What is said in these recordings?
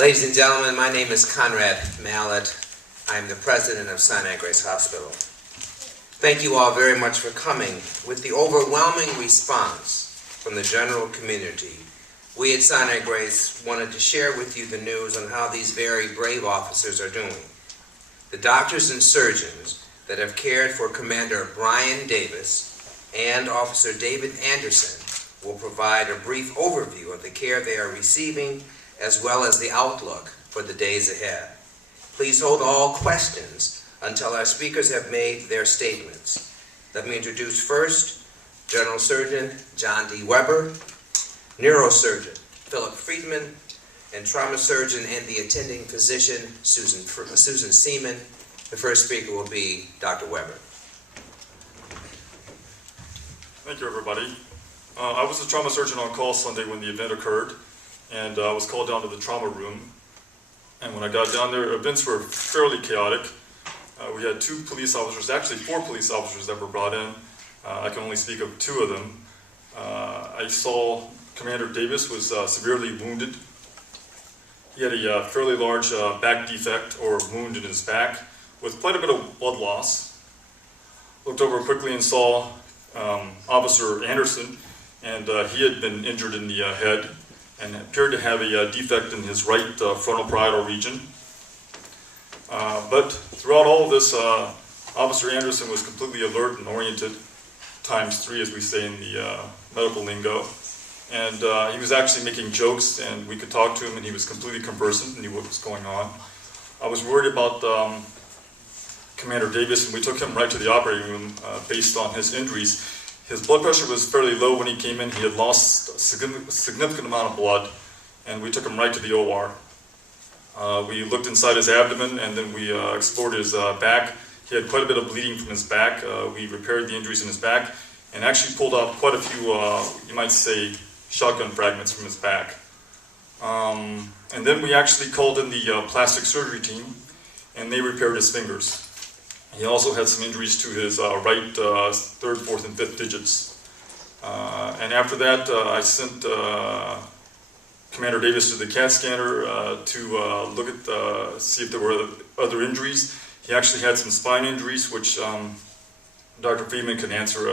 Ladies and gentlemen, my name is Conrad Mallett. I'm the president of Sinai-Grace Hospital. Thank you all very much for coming. With the overwhelming response from the general community, we at Sinai-Grace wanted to share with you the news on how these very brave officers are doing. The doctors and surgeons that have cared for Commander Brian Davis and Officer David Anderson will provide a brief overview of the care they are receiving as well as the outlook for the days ahead. Please hold all questions until our speakers have made their statements. Let me introduce first General Surgeon John D. Weber, Neurosurgeon Philip Friedman, and Trauma Surgeon and the attending physician Susan Seaman. The first speaker will be Dr. Weber. Thank you, everybody. I was a trauma surgeon on call Sunday when the event occurred, and I was called down to the trauma room. And when I got down there, events were fairly chaotic. We had 2 police officers, actually 4 police officers that were brought in. I can only speak of 2 of them. I saw Commander Davis was severely wounded. He had a fairly large back defect or wound in his back with quite a bit of blood loss. Looked over quickly and saw Officer Anderson, and he had been injured in the head and appeared to have a defect in his right frontal parietal region. But throughout all of this, Officer Anderson was completely alert and oriented, ×3 as we say in the medical lingo. And he was actually making jokes, and we could talk to him, and he was completely conversant and knew what was going on. I was worried about Commander Davis, and we took him right to the operating room based on his injuries. His blood pressure was fairly low when he came in. He had lost a significant amount of blood, and we took him right to the OR. We looked inside his abdomen, and then we explored his back. He had quite a bit of bleeding from his back. We repaired the injuries in his back and actually pulled out quite a few, you might say, shotgun fragments from his back. And then we actually called in the plastic surgery team, and they repaired his fingers. He also had some injuries to his right 3rd, 4th, and 5th digits. And after that, I sent Commander Davis to the CAT scanner to look at, see if there were other injuries. He actually had some spine injuries, which Dr. Friedman can answer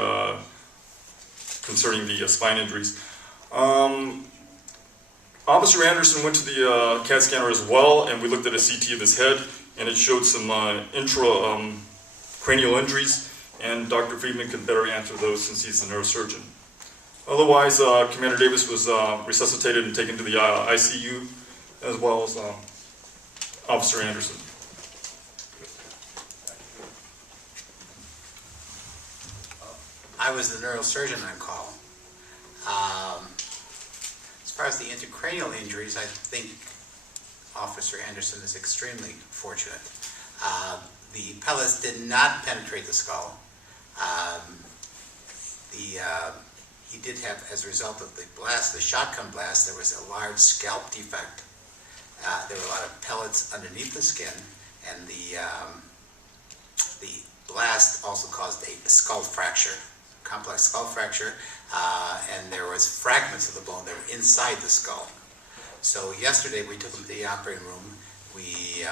concerning the spine injuries. Officer Anderson went to the CAT scanner as well, and we looked at a CT of his head, and it showed some intracranial injuries, and Dr. Friedman can better answer those since he's the neurosurgeon. Otherwise, Commander Davis was resuscitated and taken to the ICU, as well as Officer Anderson. I was the neurosurgeon on call. As far as the intracranial injuries, I think Officer Anderson is extremely fortunate. The pellets did not penetrate the skull. He did have, as a result of the blast, the shotgun blast, there was a large scalp defect. There were a lot of pellets underneath the skin, and the blast also caused a skull fracture, complex skull fracture, and there was fragments of the bone that were inside the skull. So yesterday we took him to the operating room. We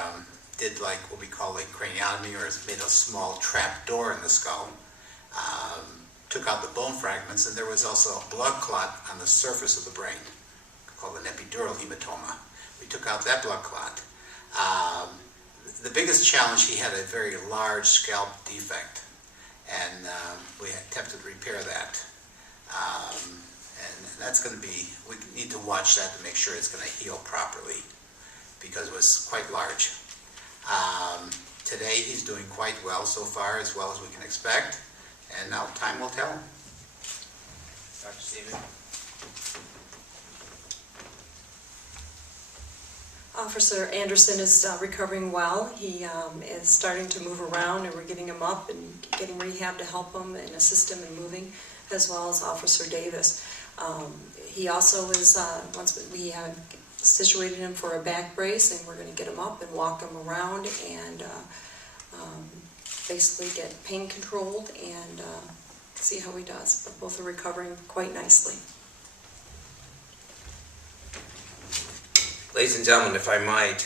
did like what we call a craniotomy, or made a small trap door in the skull. Took out the bone fragments, and there was also a blood clot on the surface of the brain called an epidural hematoma. We took out that blood clot. The biggest challenge, he had a very large scalp defect, and we attempted to repair that. And that's going to be, we need to watch that to make sure it's going to heal properly, because it was quite large. Today he's doing quite well so far, as well as we can expect, and now time will tell. Dr. Seaman. Officer Anderson is recovering well. He is starting to move around, and we're getting him up and getting rehab to help him and assist him in moving, as well as Officer Davis. He also is, once we situated him for a back brace, and we're going to get him up and walk him around and basically get pain controlled and see how he does. But both are recovering quite nicely. Ladies and gentlemen, if I might,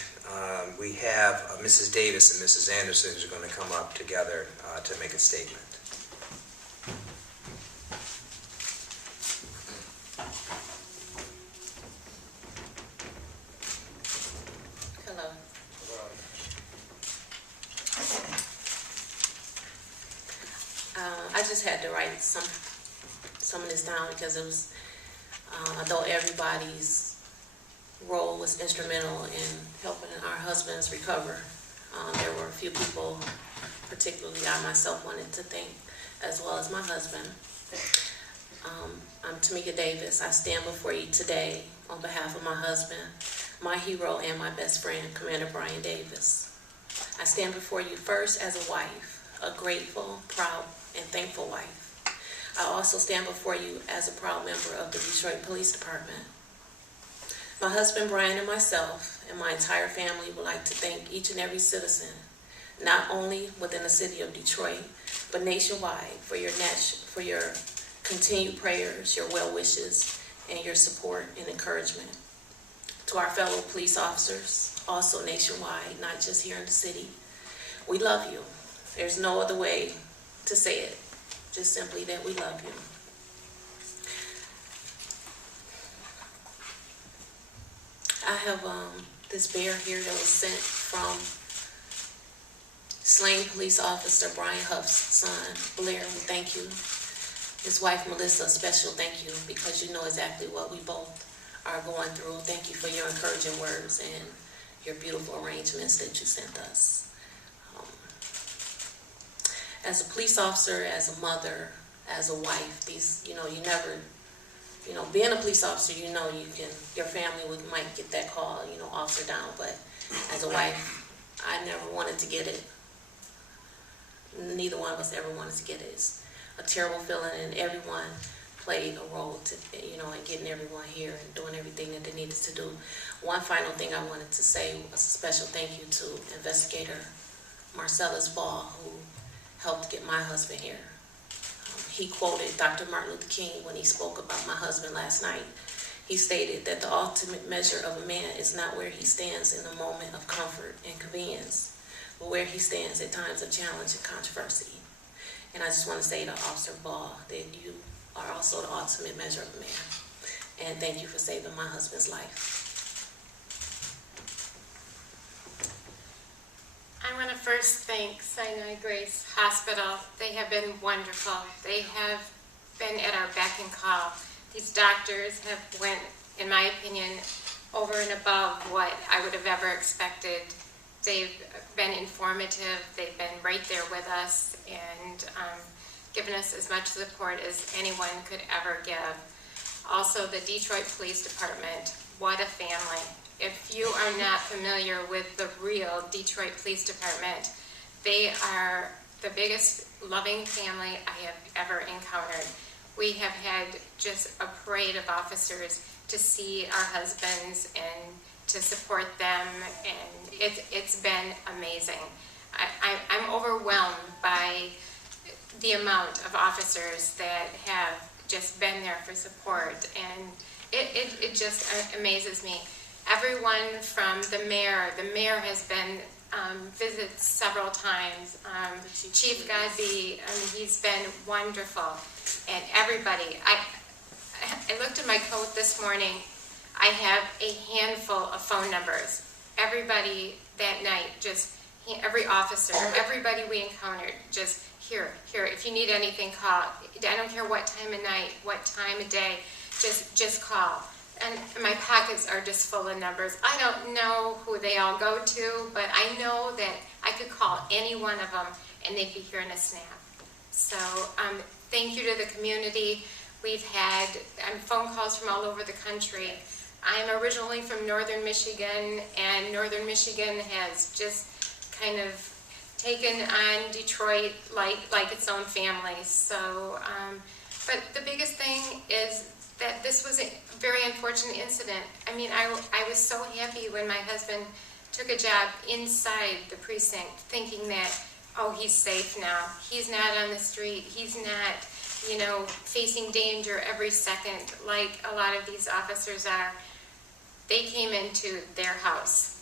we have Mrs. Davis and Mrs. Anderson who are going to come up together to make a statement. Hello. I just had to write some of this down because it was, although everybody's role was instrumental in helping our husbands recover, there were a few people, particularly I myself, wanted to thank, as well as my husband. I'm Tamika Davis. I stand before you today on behalf of my husband, my hero, and my best friend, Commander Brian Davis. I stand before you first as a wife, a grateful, proud, and thankful wife. I also stand before you as a proud member of the Detroit Police Department. My husband, Brian, and myself, and my entire family would like to thank each and every citizen, not only within the city of Detroit, but nationwide, for your continued prayers, your well wishes, and your support and encouragement. To our fellow police officers, also nationwide, not just here in the city, we love you. There's no other way to say it, just simply that we love you. I have this bear here that was sent from slain police officer Brian Huff's son, Blair. We thank you. His wife, Melissa, a special thank you because you know exactly what we both are going through. Thank you for your encouraging words and your beautiful arrangements that you sent us. As a police officer, as a mother, as a wife, you never, being a police officer, your family might get that call, officer down, but as a wife, I never wanted to get it. Neither one of us ever wanted to get it. It's a terrible feeling, and everyone played a role in getting everyone here and doing everything that they needed to do. One final thing I wanted to say was a special thank you to investigator Marcellus Ball, who helped get my husband here. He quoted Dr. Martin Luther King when he spoke about my husband last night. He stated that the ultimate measure of a man is not where he stands in a moment of comfort and convenience, but where he stands at times of challenge and controversy. And I just want to say to Officer Ball that you are also the ultimate measure of a man. And thank you for saving my husband's life. I want to first thank Sinai-Grace Hospital. They have been wonderful. They have been at our beck and call. These doctors have went, in my opinion, over and above what I would have ever expected. They've been informative. They've been right there with us and given us as much support as anyone could ever give. Also, the Detroit Police Department, what a family. If you are not familiar with the real Detroit Police Department, they are the biggest loving family I have ever encountered. We have had just a parade of officers to see our husbands and to support them, and it's been amazing. I'm overwhelmed by the amount of officers that have just been there for support, and it just amazes me. Everyone from the mayor has been visits several times. Chief Godby, he's been wonderful. And everybody, I looked at my coat this morning. I have a handful of phone numbers. Everybody that night, just every officer, everybody we encountered, just here, if you need anything, call. I don't care what time of night, what time of day, just call. And my pockets are just full of numbers. I don't know who they all go to, but I know that I could call any one of them and they'd be here in a snap. So thank you to the community. We've had phone calls from all over the country. I'm originally from Northern Michigan, and Northern Michigan has just kind of taken on Detroit like its own family. So, but the biggest thing is that this was a very unfortunate incident. I mean, I was so happy when my husband took a job inside the precinct, thinking that, oh, he's safe now. He's not on the street. He's not, facing danger every second like a lot of these officers are. they came into their house.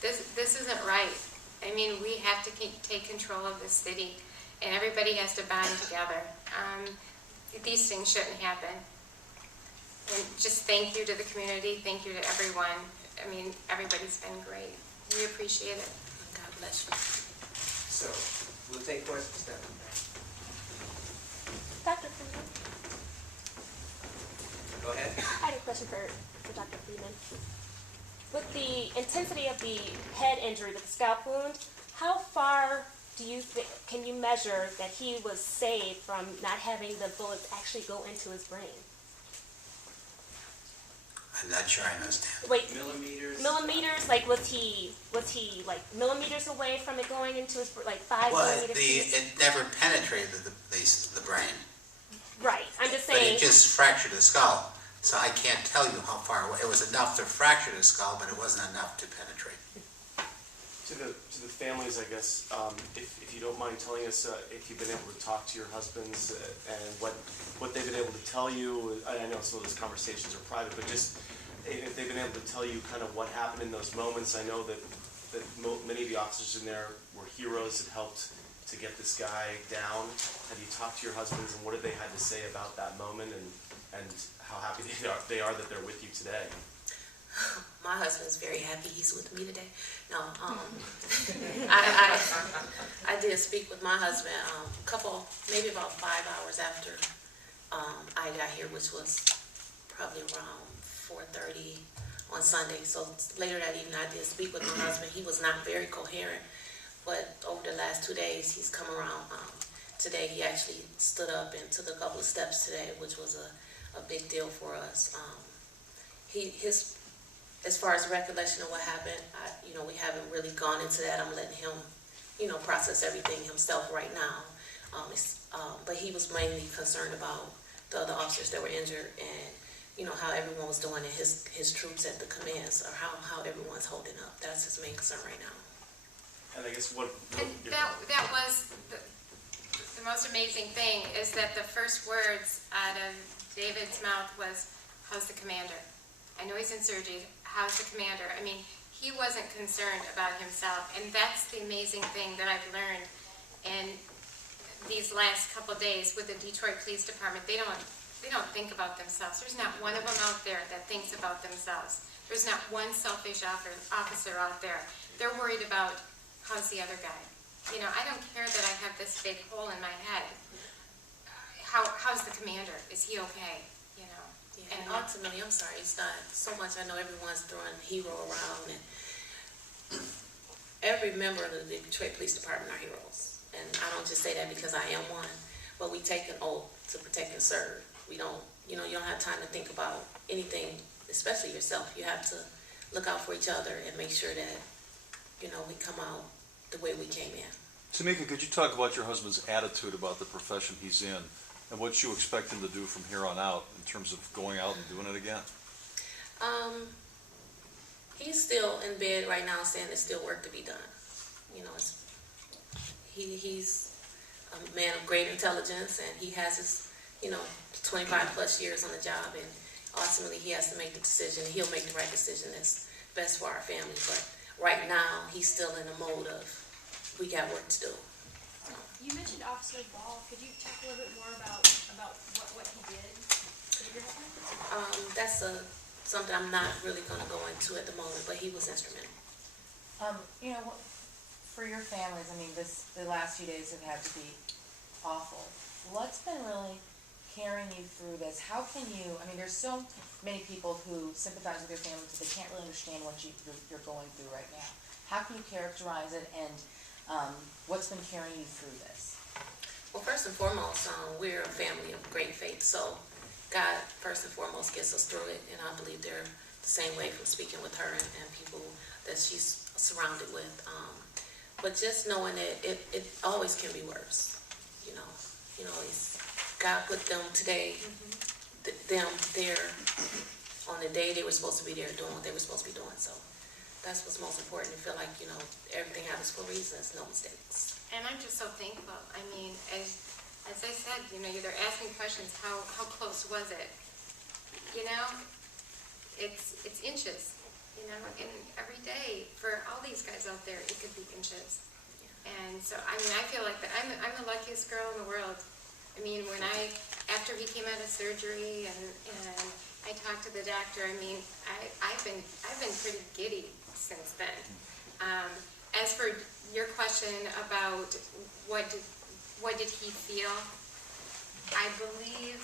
This isn't right. I mean, we have to take control of this city, and everybody has to bond together. These things shouldn't happen. And just thank you to the community, thank you to everyone. I mean, everybody's been great. We appreciate it. God bless you. So, we'll take questions now. Dr. Freeman, Go ahead. I had a question for Dr. Freeman. With the intensity of the head injury with the scalp wound, how far do you can you measure that he was saved from not having the bullets actually go into his brain? I'm not sure I understand. Wait, Millimeters? millimeters? Like was he like millimeters away from it going into his like 5 Well, millimeters? it never penetrated the brain, Right. I'm just but saying. it just fractured the skull. So I can't tell you how far away. It was enough to fracture the skull, but it wasn't enough to penetrate. To the families, I guess, if you don't mind telling us if you've been able to talk to your husbands and what they've been able to tell you. I know some of those conversations are private, but just if they've been able to tell you kind of what happened in those moments. I know that many of the officers in there were heroes that helped to get this guy down. Have you talked to your husbands, and what have they had to say about that moment and how happy they are that they're with you today? My husband's very happy he's with me today. No, I did speak with my husband maybe about 5 hours after I got here, which was probably around 4:30 on Sunday. So later that evening, I did speak with my husband. He was not very coherent, but over the last 2 days, he's come around. Today, he actually stood up and took a couple of steps today, which was a big deal for us. As far as recollection of what happened, we haven't really gone into that. I'm letting him, process everything himself right now. But he was mainly concerned about the other officers that were injured and, how everyone was doing and his troops at the commands, or how everyone's holding up. That's his main concern right now. And I guess And that was the most amazing thing, is that the first words out of David's mouth was, "How's the commander?" I know he's in surgery. How's the commander? I mean, he wasn't concerned about himself, and that's the amazing thing that I've learned in these last couple of days with the Detroit Police Department. They don't think about themselves. There's not one of them out there that thinks about themselves. There's not one selfish officer out there. They're worried about, how's the other guy? I don't care that I have this big hole in my head. How's the commander? Is he okay? Yeah, and ultimately, I'm sorry, it's not so much. I know everyone's throwing hero around, and every member of the Detroit Police Department are heroes. And I don't just say that because I am one, but we take an oath to protect and serve. We don't, you don't have time to think about anything, especially yourself. You have to look out for each other and make sure that, we come out the way we came in. Tamika, could you talk about your husband's attitude about the profession he's in and what you expect him to do from here on out in terms of going out and doing it again? He's still in bed right now saying there's still work to be done. He's a man of great intelligence, and he has his, 25 plus years on the job, and ultimately he has to make the decision. He'll make the right decision that's best for our family, but right now he's still in a mode of, we got work to do. You mentioned Officer Ball. Could you talk a little bit more about what he did? That's something I'm not really going to go into at the moment, but he was instrumental. For your families, the last few days have had to be awful. What's been really carrying you through this? How can you, there's so many people who sympathize with your family because they can't really understand what you're going through right now. How can you characterize it, and what's been carrying you through this? Well, first and foremost, we're a family of great faith, so God, first and foremost, gets us through it, and I believe they're the same way from speaking with her and people that she's surrounded with. But just knowing that it always can be worse, God put them today, them there on the day they were supposed to be there doing what they were supposed to be doing, so that's what's most important, to feel like, everything happens for reasons, no mistakes. And I'm just so thankful. As I said, they're asking questions, how close was it? it's inches, you know, and every day for all these guys out there, it could be inches. And so, I mean, I feel like that I'm the luckiest girl in the world. I mean, after he came out of surgery and I talked to the doctor, I mean, I've been pretty giddy since then. As for your question about what did he feel, I believe,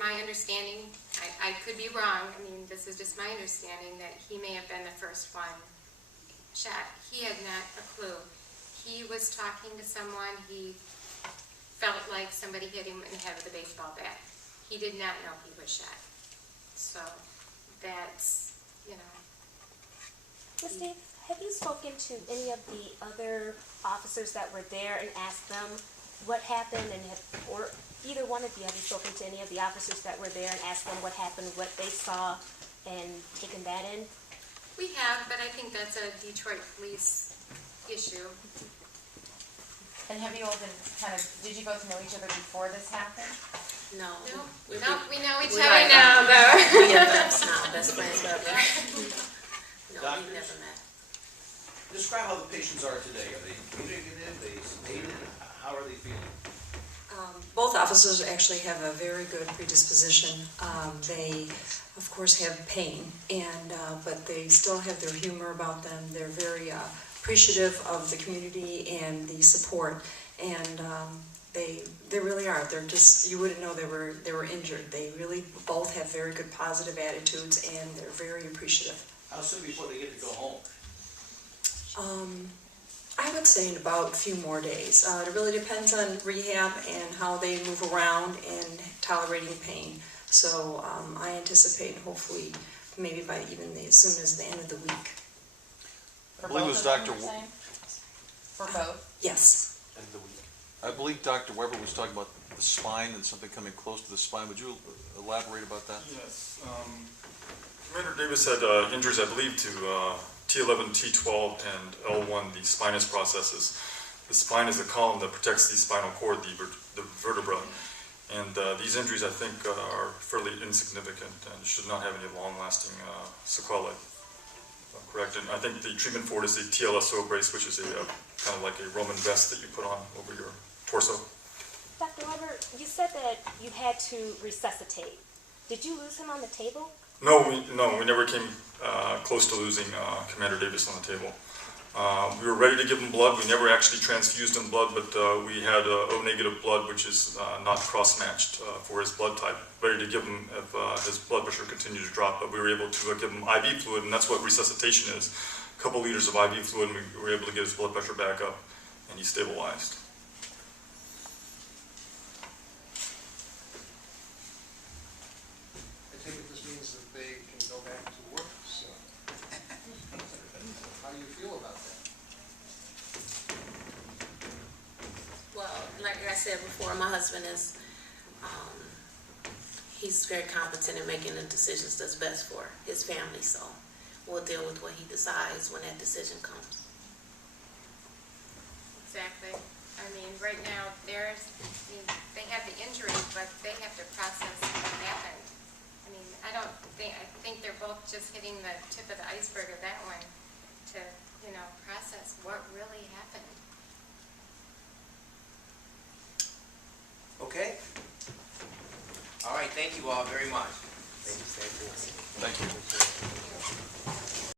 my understanding, I could be wrong, I mean, this is just my understanding, that he may have been the first one shot. He had not a clue. He was talking to someone, he felt like somebody hit him in the head with a baseball bat. He did not know he was shot. So that's, you know. Ms. Dave, have you spoken to any of the other officers that were there and asked them what happened, or either one of you, have you spoken to any of the officers that were there and asked them what happened, what they saw, and taken that in? We have, but I think that's a Detroit police issue. And have you all been did you both know each other before this happened? No. No, we we know each we're other like, now, though. We are best now, best friends forever. No, we Doctors? never met. Describe how the patients are today. Are they communicative? They sedated? How are they feeling? Both officers actually have a very good predisposition. They, of course, have pain, but they still have their humor about them. They're very appreciative of the community and the support, and they really are. They're just, you wouldn't know they were injured. They really both have very good positive attitudes, and they're very appreciative. How soon before they get to go home? I would say in about a few more days. It really depends on rehab and how they move around and tolerating pain. So I anticipate hopefully maybe by even as soon as the end of the week. For I believe it was both of them, Dr. you're saying? For both? Yes. End of the week. I believe Dr. Weber was talking about the spine and something coming close to the spine. Would you elaborate about that? Yes. Commander Davis had injuries, I believe, to T11, T12, and L1, the spinous processes. The spine is a column that protects the spinal cord, the vertebra. And these injuries, I think, are fairly insignificant and should not have any long-lasting sequelae. Correct. And I think the treatment for it is the TLSO brace, which is a kind of like a Roman vest that you put on over your torso. Dr. Weber, you said that you had to resuscitate. Did you lose him on the table? No, we never came close to losing Commander Davis on the table. We were ready to give him blood. We never actually transfused him blood, but we had O-negative blood, which is not cross-matched for his blood type, ready to give him if his blood pressure continued to drop. But we were able to give him IV fluid, and that's what resuscitation is. A couple liters of IV fluid, and we were able to get his blood pressure back up, and he stabilized. I take it this means that they can go back to work, so. How do you feel about that? Well, like I said before, my husband is, he's very competent in making the decisions that's best for his family, so we'll deal with what he decides when that decision comes. Exactly. I mean, right now, they have the injury, but they have to process what happened. I think they're both just hitting the tip of the iceberg of that one to, process what really happened. Okay? All right, thank you all very much. Thank you.